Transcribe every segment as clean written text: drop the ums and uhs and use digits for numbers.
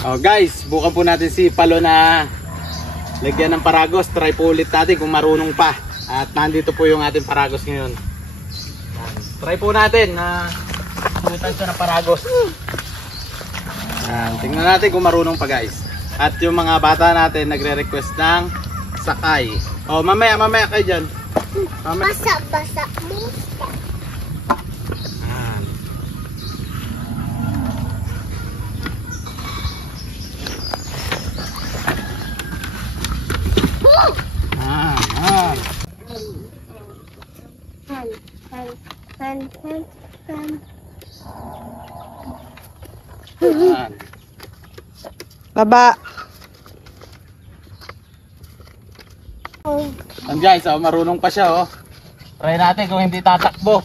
Oh guys, bukan po natin si Palo na lagyan ng paragos. Try po ulit natin kung marunong pa. At nandito po yung ating paragos ngayon. Try po natin na subutan siya ng paragos. Tingnan natin kung marunong pa guys. At yung mga bata natin nagre-request ng sakay. Oh, mamaya kayo dyan. Basa mo. Baba. Guys, marunong pa siya oh. Try natin kung hindi tatakbo.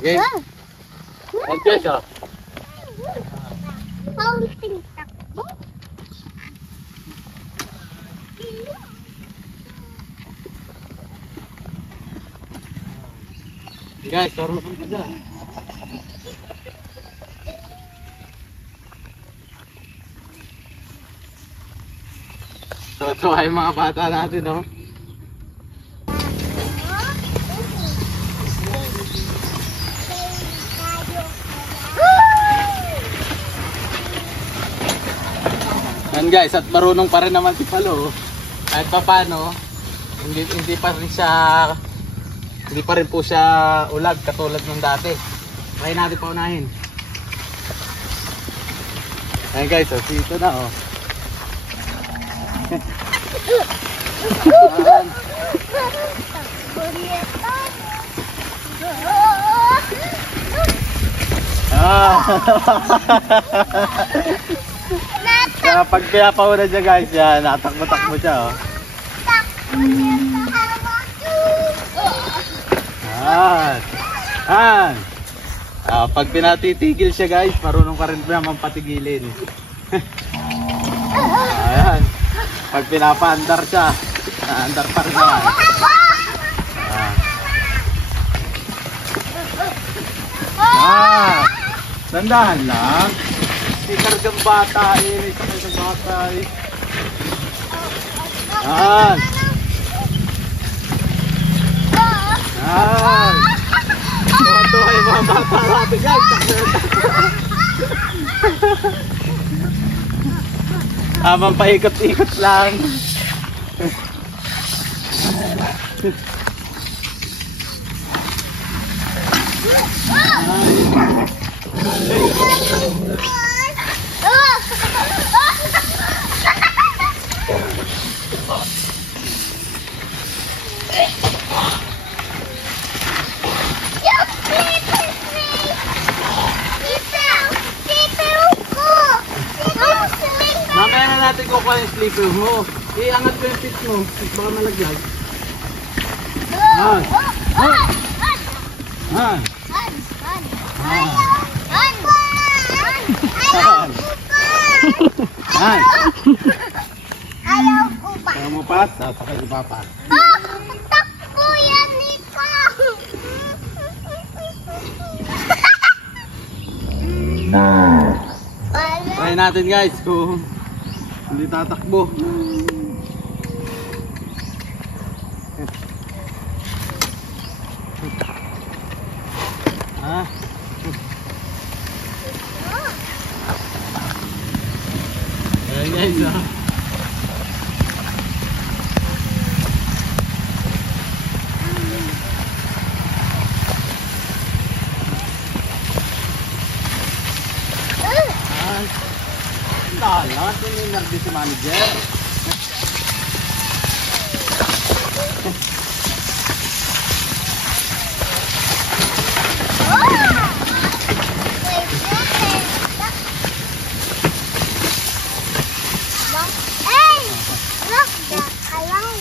Okay. Guys, oh. Kaunting takbo. Guys, marunong pa siya. So ay mga bata natin, no? Yan guys, at marunong pa rin naman si Palo. Kahit pa paano, hindi pa rin po siya ulag katulad ng dati. Try natin paunahin. Ayan guys, so dito na oh. Pag pinapauna siya guys, yan, natakbo-takbo siya oh. Pag pinatitigil siya guys, marunong ka rin naman patigilin. Ayan. Pag pinapaandar siya, naandar pa rin naman. Dandahan lang. Hindi kargang bata eh. Ito kayo ng bata eh. Yan. Yan. Ito kayo mga bata natin guys. Habang paikot-ikot lang. Mamaya na natin kukuha yung sleeper mo. Iangat ko yung seat mo. Baka malaglag. Ayaw mo pa? Sasakay si Papa. Takbo yan, Nika! Try natin guys kung hindi tatakbo. Ayan guys oh. Lahat yung nervous si manager. Hey! Look, the lion.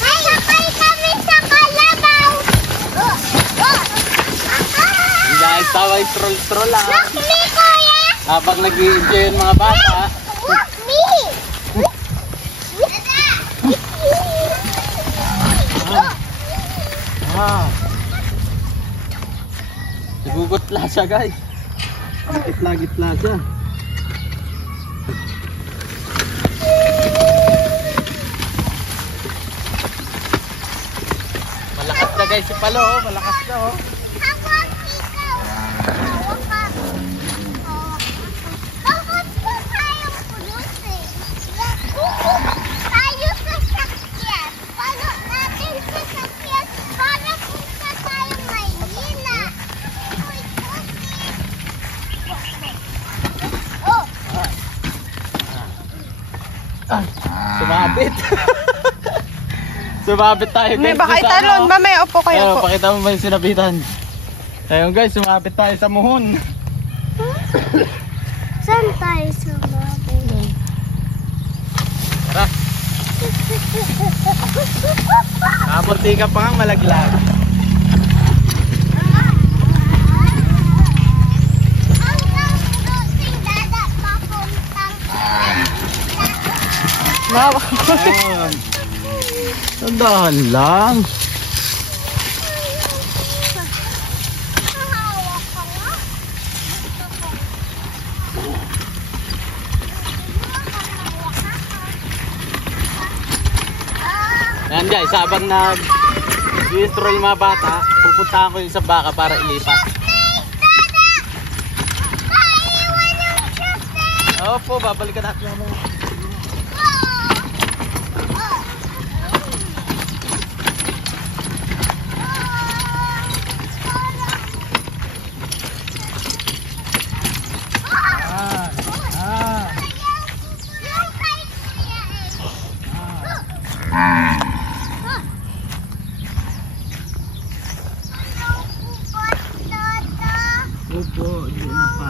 Hey, sakay kami sa kalabaw. Guys, taway stroll lang. Look me, kuya. Habang nag-i-enjoy yung mga bata. Look me. Nagugutla siya guys. Gitla-gitla siya. Malakas na guys si Palo, oh. Malakas na oh. Hawak ikaw. Hawak ka. Bakit po tayong pulutin? Tayo sa sakyan. Palo natin sa sakyan para punta tayong Maynila. Uy, oh. Sumabit. Sumabit tayo guys. May baka Sa italon. ano. Mamaya upo kayo Ayun, po. pakita mo ba yung sinabitan? Ayun guys, sumabit tayo sa muhon. Saan tayo sumabit? Tara. Kamunti ka pa nga malaglag. Hanggang crossing dada papuntang Wow. Ayun. Tandaan lang. hawak ka nga. Yan guys, habang nag-stroll mga bata, pupuntahan ko yung sa baka para ilipat. Opo, babalikan natin yung mga. Opo, yun na pa.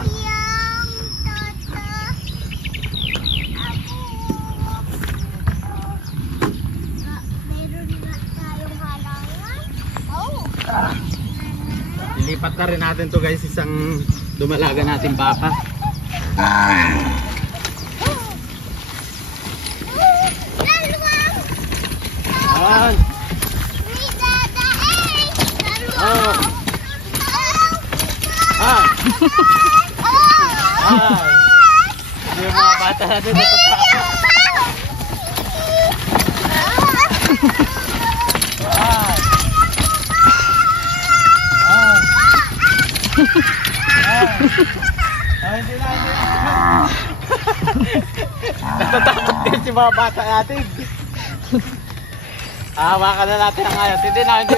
Ilipat na rin natin to guys, isang dumalaga natin baka. Ayan. Oh. Ah. Ay. Yung mga bata natin natatakot. Ay. Ay, hindi na. Natatakot din si mga bata natin. Hawakan na natin ang ayat. Hindi na. Hindi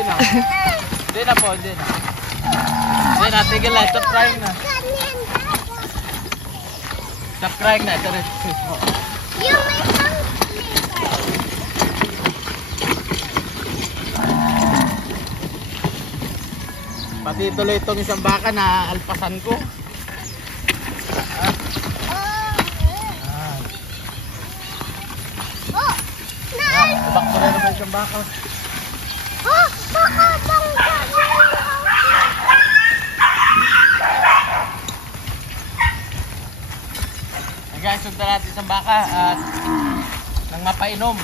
na po, hindi na. Hindi na, tigil na. Stop crying na. Stop crying na. Ito rin. Yung may pang flavor. Pati tuloy itong isang baka na alpasan ko. Oh, Tubak ko rin naman isang baka. oh, baka bang Guys, sundan natin isang baka at nang mapainom.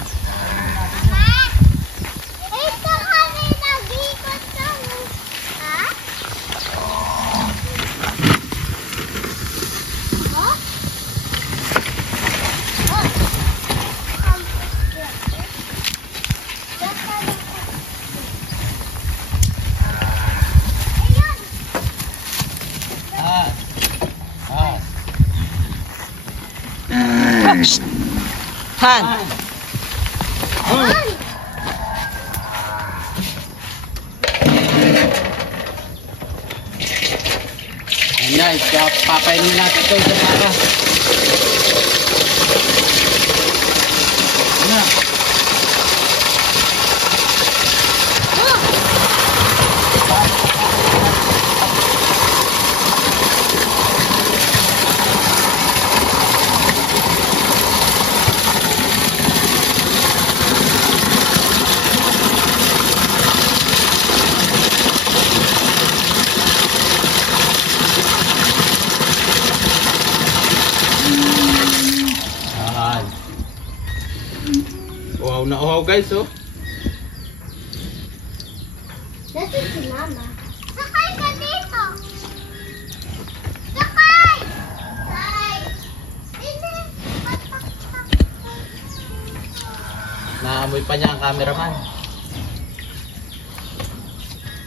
ito kami nag-ikot kami. Ha? Oh? Han. Ayan guys, kaya papainom natin ito isang baka. Ano? Wow na wow guys oh. Nasaan si Mama? Sakay ka dito. Inamoy pa niya ang cameraman.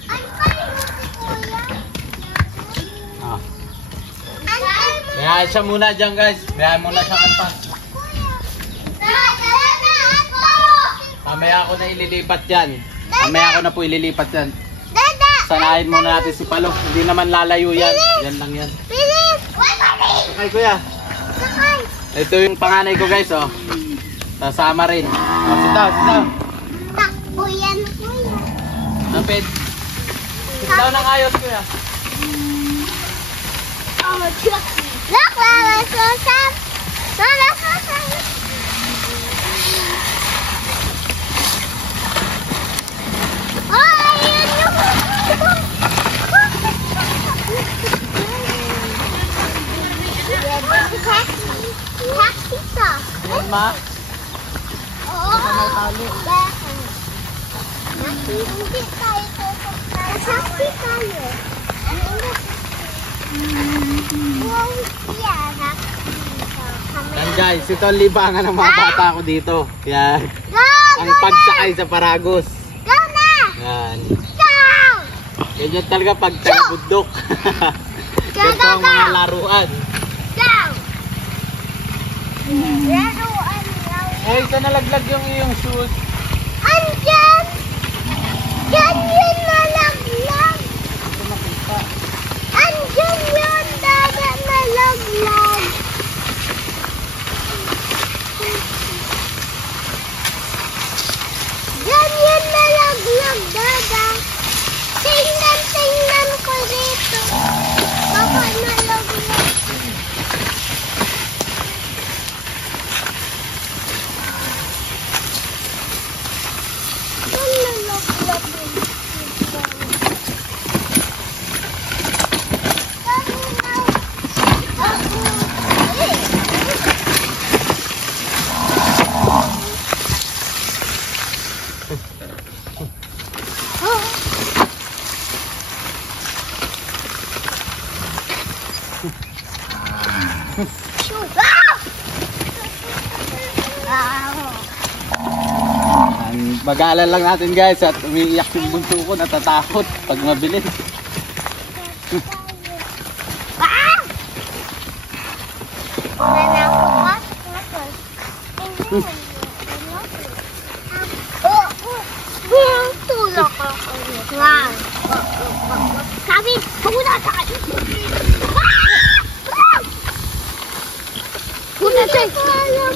Ano kayo si Kuya? Ah. Ano kayo mo? Mayaan siya muna dyan guys. Mayaan muna siya kanta. Kuya. Dada na ato! Mamaya ako na ililipat yan. Mamaya ako na po ililipat yan. Dada! Sanayin muna natin si Palo. Hindi naman lalayo yan. Yan lang yan. Bilis! Sakay kuya. Sakay! Ito yung panganay ko guys oh. Sasama rin. Oh, sit down, sit down. Takbo yan, Kuya. Lapit. Sit down ng ayos kuya. Look, Mama Susan! Mama Susan! Oh, ayun yung... Taxi to. Yan ma. Oo. Hindi tayo tutukan. Taxi tayo. Wow, yan. Yan guys, ito ang libangan ng mga bata ko dito. Yan. Go! Ang pagsakay sa Paragos. Go na! Yan. Go! Ganyan talaga pag taga-bundok. Ganito ang mga laruan. Go! Laruan lang. Eh, ito nalaglag yung iyong shoes. Andyan! Yan yun nalaglag! Ito makita. Andyan yun, Dada, nalaglag! Yan yun nalaglag, Dada! Tingnan ko dito! Baka nalaglag! Yan nalaglag dito. Mag-aalala lang natin guys at umiiyak yung bunso ko, natatakot pag mabilis. Tulak ako. Wow. Sabi, puna tayo. Puna tayo.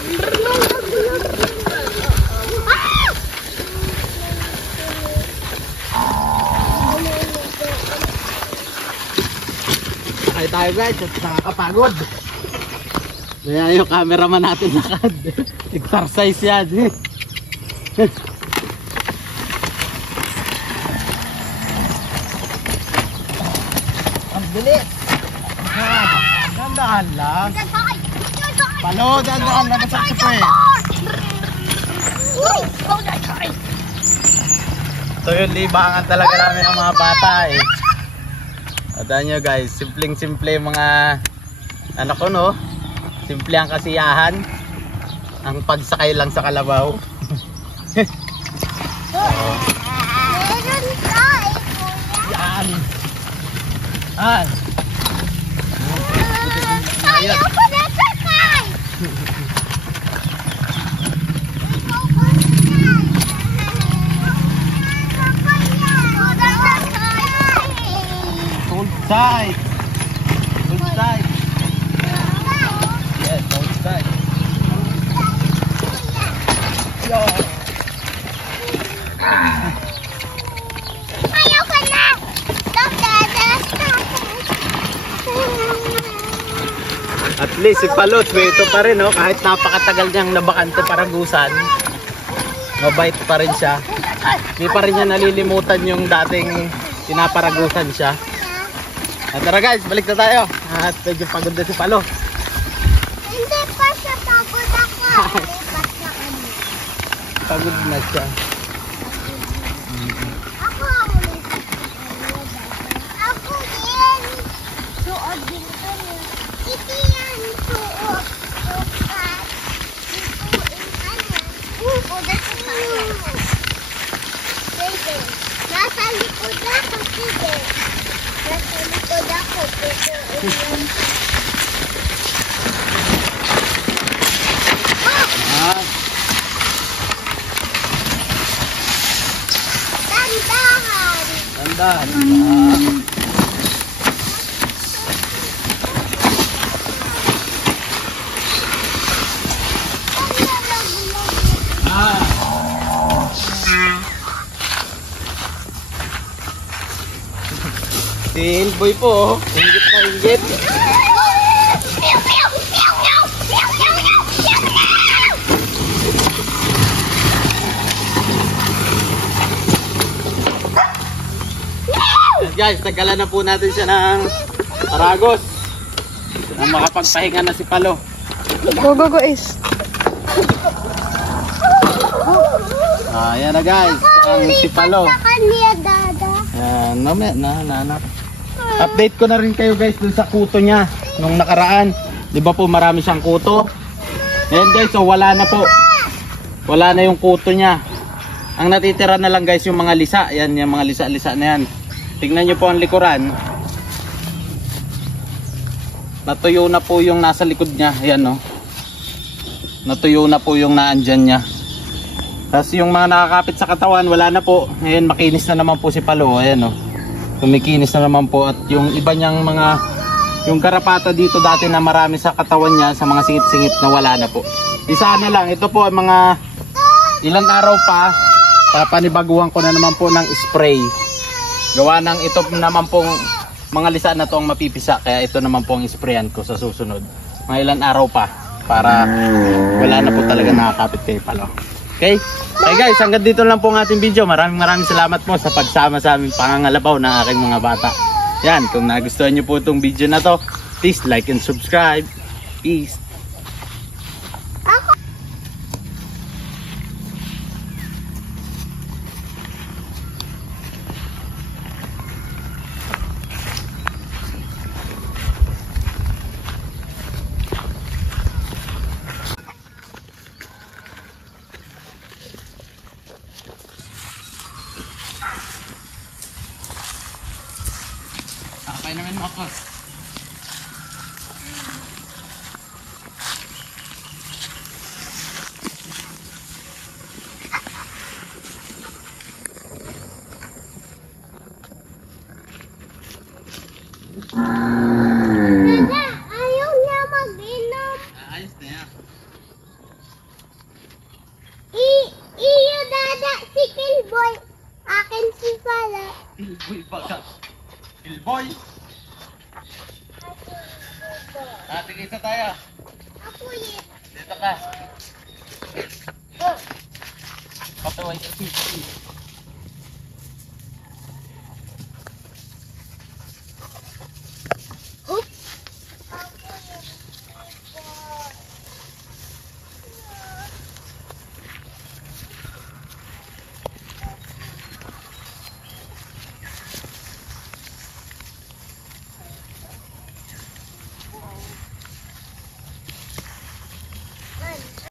Sakay tayo guys at nakakapagod. Kaya yung cameraman natin lakad. Exercise yan. Ang bilis. Dandahan lang. Palo, dandahan lang. Masakit pa eh. So yun, libangan talaga namin ng mga bata eh. At nyo guys, simpleng-simple mga ano ko no. Simple ang kasiyahan. Ang pagsakay lang sa kalabaw. Meron tayo, Kuya. Yan. Yan. Tayo ko na sakay. Hold tight. Hold tight. Yes, hold tight. Yo. Ayaw ko na. At least si Palot, ito pa rin oh, kahit napakatagal niyang nabakante Paragusan, mabait pa rin siya. Hindi pa rin niya nalilimutan yung dating pinaparagusan siya. At tara guys, balik na tayo. At medyo pagod na si Palo. Hindi pa siya pagod ako. Lipat na kami. Pagod na siya. Ako ang lipat na kami. Ako din. Suot din kami. Iti yan. Suot. Suot. Ituin ka na. Upo na sa kanya. Ah, Dandahan. tandaan. Ah. Ah. Si Hillboy po, oh. Ingit na ingit. Guys, tagalan na po natin siya ng paragos. Nang makapagpahinga na si Palo. Go, go, go, Ace. Ayan na guys, ang si Palo. Sa kanya, Dada. Ayan, na. Update ko na rin kayo guys dun sa kuto niya nung nakaraan. Di ba po marami siyang kuto? Ayan guys, so wala na po. Wala na yung kuto niya. Ang natitira na lang guys yung mga lisa. Ayan, yung mga lisa-lisa na yan. Tingnan nyo po ang likuran. Natuyo na po yung nasa likod niya. Ayan no. Natuyo na po yung naandyan niya. Tapos yung mga nakakapit sa katawan, wala na po. Ngayon makinis na naman po si Palo. Ayan no. Kumikinis na naman po. At yung iba niyang mga, yung karapata dito dati na marami sa katawan niya, sa mga singit-singit na wala na po. Isa na lang. Ito po mga ilang araw pa. Papanibaguhan ko na naman po ng spray. Gawa ng ito naman pong mga lisa na to ang mapipisa. Kaya ito naman po ang sprayan ko sa susunod. Mga ilang araw pa. Para wala na po talaga nakakapit kay Palo. Okay? Okay guys, hanggang dito lang po ang ating video. Maraming salamat po sa pagsama sa aming pangangalabaw ng aking mga bata. Yan, kung nagustuhan nyo po itong video na to, please like and subscribe. Peace. Akay naman mo ako. Dada, ayaw niya mag-inom. Ayos na yan. Iyo, Dada, si Kilboy. Akin si Pala. Ilboy baka. Ilboy. Ate, isa tayo. Ako yun. Dito ka. Patuway ka.